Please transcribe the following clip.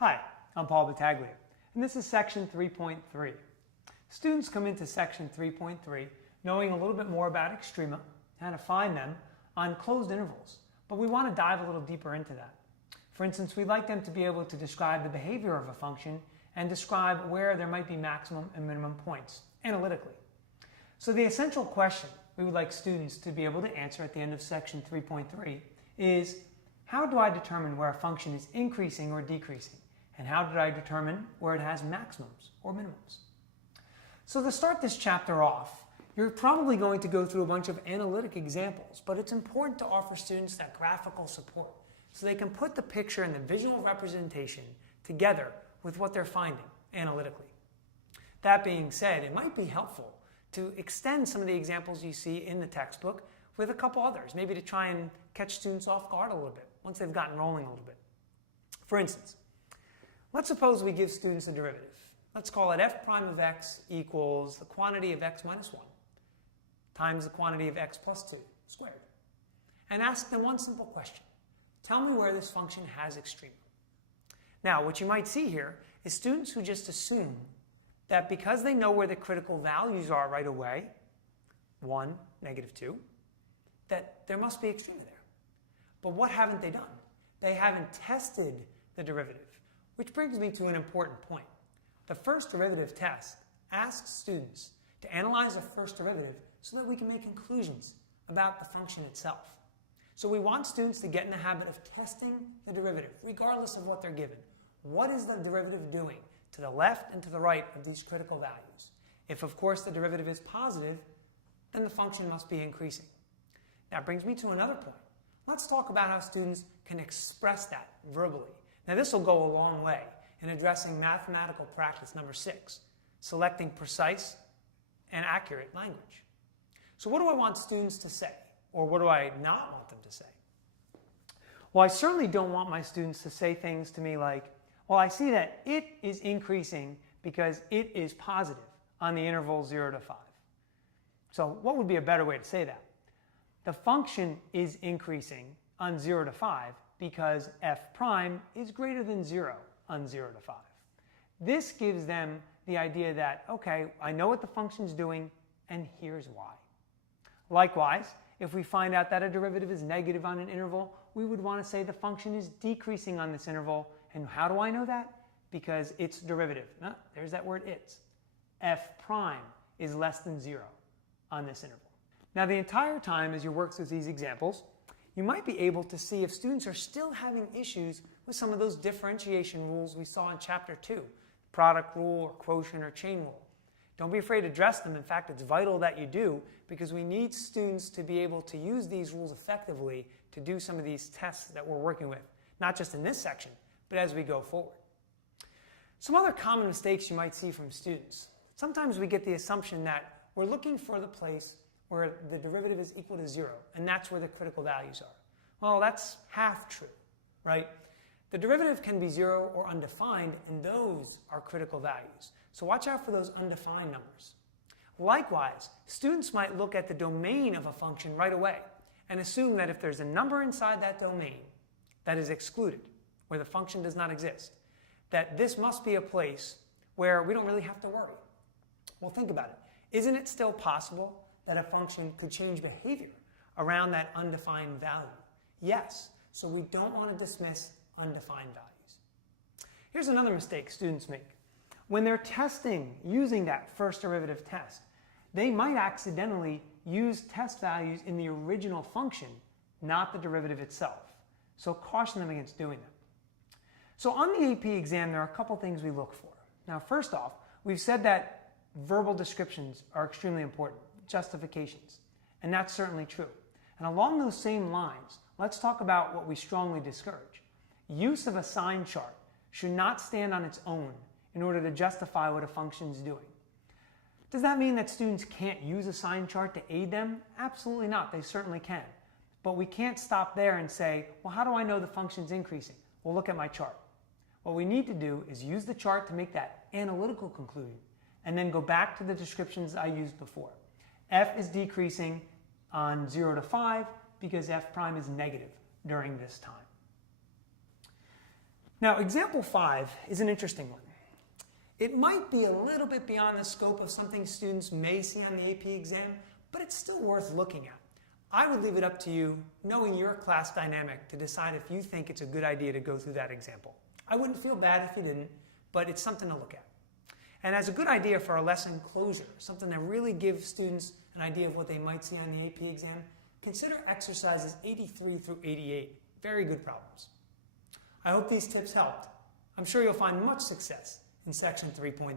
Hi, I'm Paul Battaglia, and this is section 3.3. Students come into section 3.3 knowing a little bit more about extrema, how to find them on closed intervals, but we want to dive a little deeper into that. For instance, we'd like them to be able to describe the behavior of a function and describe where there might be maximum and minimum points analytically. So the essential question we would like students to be able to answer at the end of section 3.3 is, how do I determine where a function is increasing or decreasing? And how did I determine where it has maximums or minimums? So to start this chapter off, you're probably going to go through a bunch of analytic examples, but it's important to offer students that graphical support so they can put the picture and the visual representation together with what they're finding analytically. That being said, it might be helpful to extend some of the examples you see in the textbook with a couple others, maybe to try and catch students off guard a little bit once they've gotten rolling a little bit. For instance, let's suppose we give students a derivative. Let's call it f prime of x equals the quantity of x minus 1 times the quantity of x plus 2 squared. And ask them one simple question. Tell me where this function has extrema. Now, what you might see here is students who just assume that because they know where the critical values are right away, 1, negative 2, that there must be extrema there. But what haven't they done? They haven't tested the derivative, which brings me to an important point. The first derivative test asks students to analyze the first derivative so that we can make conclusions about the function itself. So we want students to get in the habit of testing the derivative, regardless of what they're given. What is the derivative doing to the left and to the right of these critical values? If, of course, the derivative is positive, then the function must be increasing. That brings me to another point. Let's talk about how students can express that verbally. Now, this will go a long way in addressing mathematical practice number 6, selecting precise and accurate language. So what do I want students to say? Or what do I not want them to say? Well, I certainly don't want my students to say things to me like, well, I see that it is increasing because it is positive on the interval 0 to 5. So what would be a better way to say that? The function is increasing on 0 to 5 because f prime is greater than 0 on 0 to 5. This gives them the idea that, okay, I know what the function's doing, and here's why. Likewise, if we find out that a derivative is negative on an interval, we would want to say the function is decreasing on this interval. And how do I know that? Because its derivative, there's that word its, f prime is less than 0 on this interval. Now, the entire time as you work through these examples, you might be able to see if students are still having issues with some of those differentiation rules we saw in Chapter 2, product rule or quotient or chain rule. Don't be afraid to address them. In fact, it's vital that you do because we need students to be able to use these rules effectively to do some of these tests that we're working with, not just in this section, but as we go forward. Some other common mistakes you might see from students. Sometimes we get the assumption that we're looking for the place where the derivative is equal to 0, and that's where the critical values are. Well, that's half true, right? The derivative can be 0 or undefined, and those are critical values. So watch out for those undefined numbers. Likewise, students might look at the domain of a function right away and assume that if there's a number inside that domain that is excluded, where the function does not exist, that this must be a place where we don't really have to worry. Well, think about it. Isn't it still possible that a function could change behavior around that undefined value? Yes. So we don't want to dismiss undefined values. Here's another mistake students make. When they're testing using that first derivative test, they might accidentally use test values in the original function, not the derivative itself. So caution them against doing that. So on the AP exam, there are a couple things we look for. Now, first off, we've said that verbal descriptions are extremely important, justifications, and that's certainly true. And along those same lines, let's talk about what we strongly discourage. Use of a sign chart should not stand on its own in order to justify what a function is doing. Does that mean that students can't use a sign chart to aid them? Absolutely not. They certainly can. But we can't stop there and say, well, how do I know the function's increasing? Well, look at my chart. What we need to do is use the chart to make that analytical conclusion and then go back to the descriptions I used before. F is decreasing on 0 to 5 because f prime is negative during this time. Now, example 5 is an interesting one. It might be a little bit beyond the scope of something students may see on the AP exam, but it's still worth looking at. I would leave it up to you, knowing your class dynamic, to decide if you think it's a good idea to go through that example. I wouldn't feel bad if you didn't, but it's something to look at. And as a good idea for our lesson closure, something that really gives students an idea of what they might see on the AP exam, consider exercises 83 through 88. Very good problems. I hope these tips helped. I'm sure you'll find much success in section 3.3.